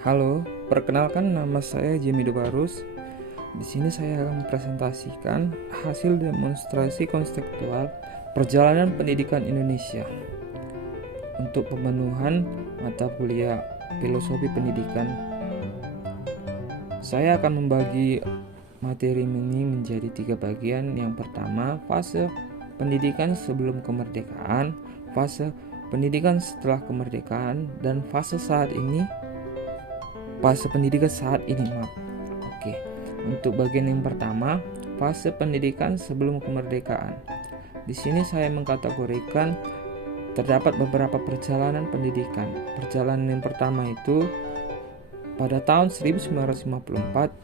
Halo, perkenalkan nama saya Jimmy Dubarus. Di sini saya akan mempresentasikan hasil demonstrasi konseptual perjalanan pendidikan Indonesia untuk pemenuhan mata kuliah filosofi pendidikan. Saya akan membagi materi ini menjadi 3 bagian. Yang pertama, fase pendidikan sebelum kemerdekaan, fase pendidikan setelah kemerdekaan, dan fase pendidikan saat ini. Oke. Untuk bagian yang pertama, fase pendidikan sebelum kemerdekaan. Di sini saya mengkategorikan terdapat beberapa perjalanan pendidikan. Perjalanan yang pertama itu pada tahun 1954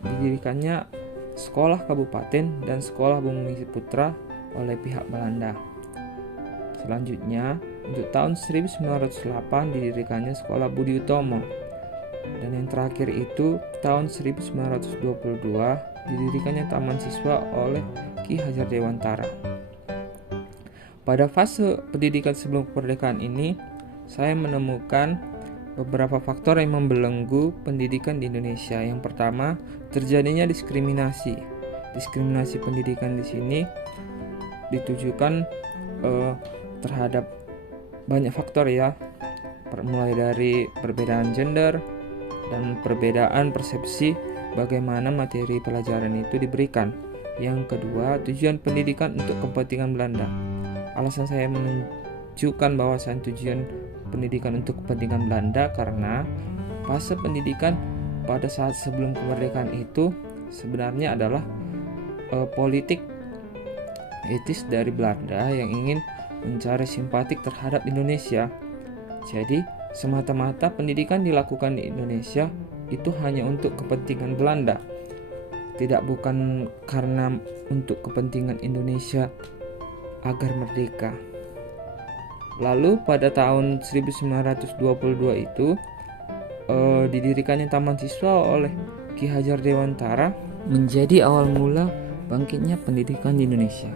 didirikannya Sekolah Kabupaten dan Sekolah Bumi Putra oleh pihak Belanda. Selanjutnya, untuk tahun 1908 didirikannya Sekolah Budi Utomo. Dan yang terakhir itu tahun 1922 didirikannya Taman Siswa oleh Ki Hajar Dewantara. Pada fase pendidikan sebelum kemerdekaan ini, saya menemukan beberapa faktor yang membelenggu pendidikan di Indonesia. Yang pertama, terjadinya diskriminasi. Diskriminasi pendidikan di sini ditujukan terhadap banyak faktor ya, mulai dari perbedaan gender dan perbedaan persepsi bagaimana materi pelajaran itu diberikan. Yang kedua, tujuan pendidikan untuk kepentingan Belanda. Alasan saya menunjukkan bahwasan tujuan pendidikan untuk kepentingan Belanda karena fase pendidikan pada saat sebelum kemerdekaan itu sebenarnya adalah politik etis dari Belanda yang ingin mencari simpatik terhadap Indonesia. Jadi semata-mata pendidikan dilakukan di Indonesia itu hanya untuk kepentingan Belanda, bukan karena untuk kepentingan Indonesia agar merdeka. Lalu pada tahun 1922 itu didirikannya Taman Siswa oleh Ki Hajar Dewantara menjadi awal mula bangkitnya pendidikan di Indonesia.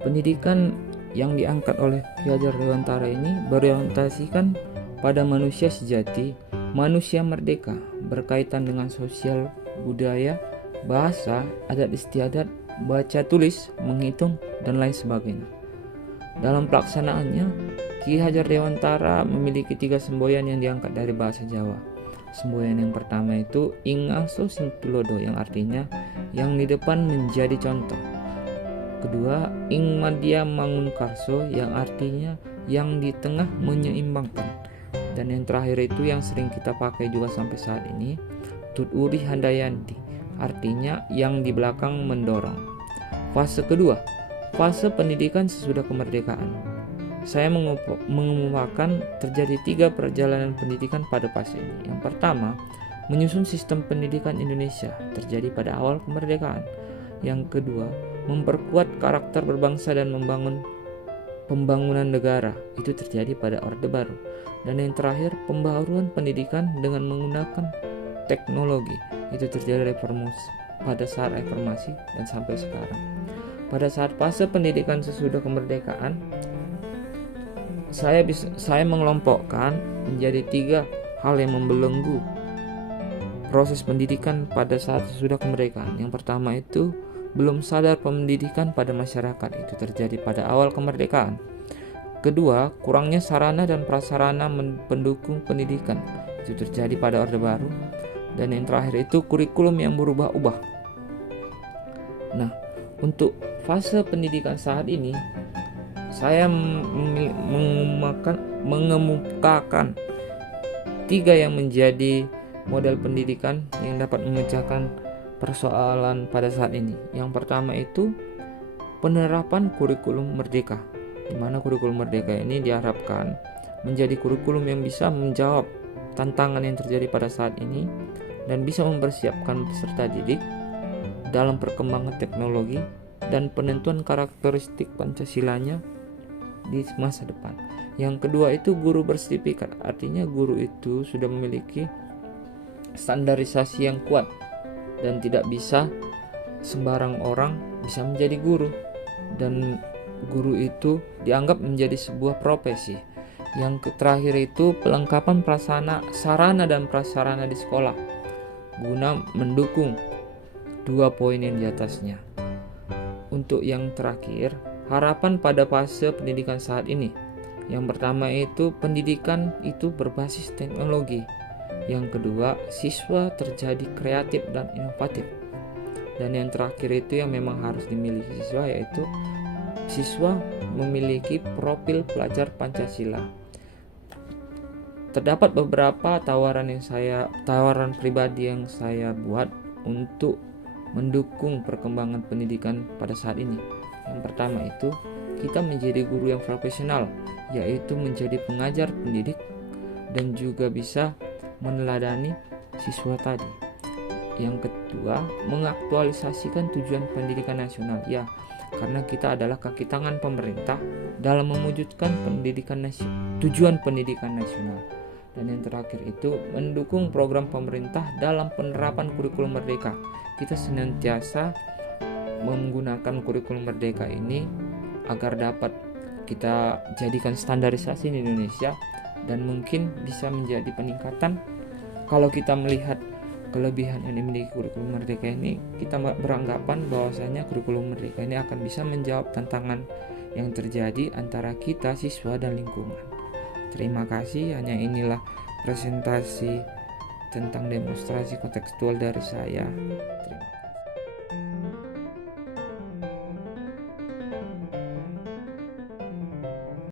Pendidikan yang diangkat oleh Ki Hajar Dewantara ini berorientasikan pada manusia sejati, manusia merdeka, berkaitan dengan sosial, budaya, bahasa, adat istiadat, baca tulis, menghitung, dan lain sebagainya. Dalam pelaksanaannya, Ki Hajar Dewantara memiliki 3 semboyan yang diangkat dari bahasa Jawa. Semboyan yang pertama itu ing aso sing tulodo, yang artinya yang di depan menjadi contoh. Kedua, ing madya mangun karso, yang artinya yang di tengah menyeimbangkan. Dan yang terakhir itu yang sering kita pakai juga sampai saat ini, tut uri handayanti, artinya yang di belakang mendorong. Fase kedua, fase pendidikan sesudah kemerdekaan. Saya mengemukakan terjadi 3 perjalanan pendidikan pada fase ini. Yang pertama, menyusun sistem pendidikan Indonesia terjadi pada awal kemerdekaan. Yang kedua, memperkuat karakter berbangsa dan membangun pembangunan negara, itu terjadi pada Orde Baru. Dan yang terakhir, pembaharuan pendidikan dengan menggunakan teknologi, itu terjadi pada saat reformasi dan sampai sekarang. Pada saat fase pendidikan sesudah kemerdekaan, saya mengelompokkan menjadi 3 hal yang membelenggu proses pendidikan pada saat sesudah kemerdekaan. Yang pertama itu belum sadar pendidikan pada masyarakat, itu terjadi pada awal kemerdekaan. Kedua, kurangnya sarana dan prasarana pendukung pendidikan, itu terjadi pada Orde Baru. Dan yang terakhir itu kurikulum yang berubah-ubah. Nah, untuk fase pendidikan saat ini, saya mengemukakan 3 yang menjadi model pendidikan yang dapat memecahkan persoalan pada saat ini. Yang pertama itu penerapan kurikulum merdeka, di mana kurikulum merdeka ini diharapkan menjadi kurikulum yang bisa menjawab tantangan yang terjadi pada saat ini dan bisa mempersiapkan peserta didik dalam perkembangan teknologi dan penentuan karakteristik Pancasilanya di masa depan. Yang kedua itu guru bersertifikat, artinya guru itu sudah memiliki standarisasi yang kuat dan tidak bisa sembarang orang bisa menjadi guru, dan guru itu dianggap menjadi sebuah profesi. Yang terakhir itu pelengkapan sarana dan prasarana di sekolah guna mendukung 2 poin yang di atasnya. Untuk yang terakhir, harapan pada fase pendidikan saat ini. Yang pertama itu pendidikan itu berbasis teknologi. Yang kedua, siswa terjadi kreatif dan inovatif. Dan yang terakhir itu yang memang harus dimiliki siswa, yaitu siswa memiliki profil pelajar Pancasila. Terdapat beberapa tawaran pribadi yang saya buat untuk mendukung perkembangan pendidikan pada saat ini. Yang pertama itu, kita menjadi guru yang profesional, yaitu menjadi pengajar pendidik dan juga bisa meneladani siswa tadi. Yang kedua, mengaktualisasikan tujuan pendidikan nasional. Ya, karena kita adalah kaki tangan pemerintah dalam mewujudkan tujuan pendidikan nasional. Dan yang terakhir itu mendukung program pemerintah dalam penerapan kurikulum merdeka. Kita senantiasa menggunakan kurikulum merdeka ini agar dapat kita jadikan standarisasi di Indonesia, dan mungkin bisa menjadi peningkatan. Kalau kita melihat kelebihan yang dimiliki kurikulum merdeka ini, kita beranggapan bahwasanya kurikulum merdeka ini akan bisa menjawab tantangan yang terjadi antara kita, siswa, dan lingkungan. Terima kasih, hanya inilah presentasi tentang demonstrasi kontekstual dari saya. Terima kasih.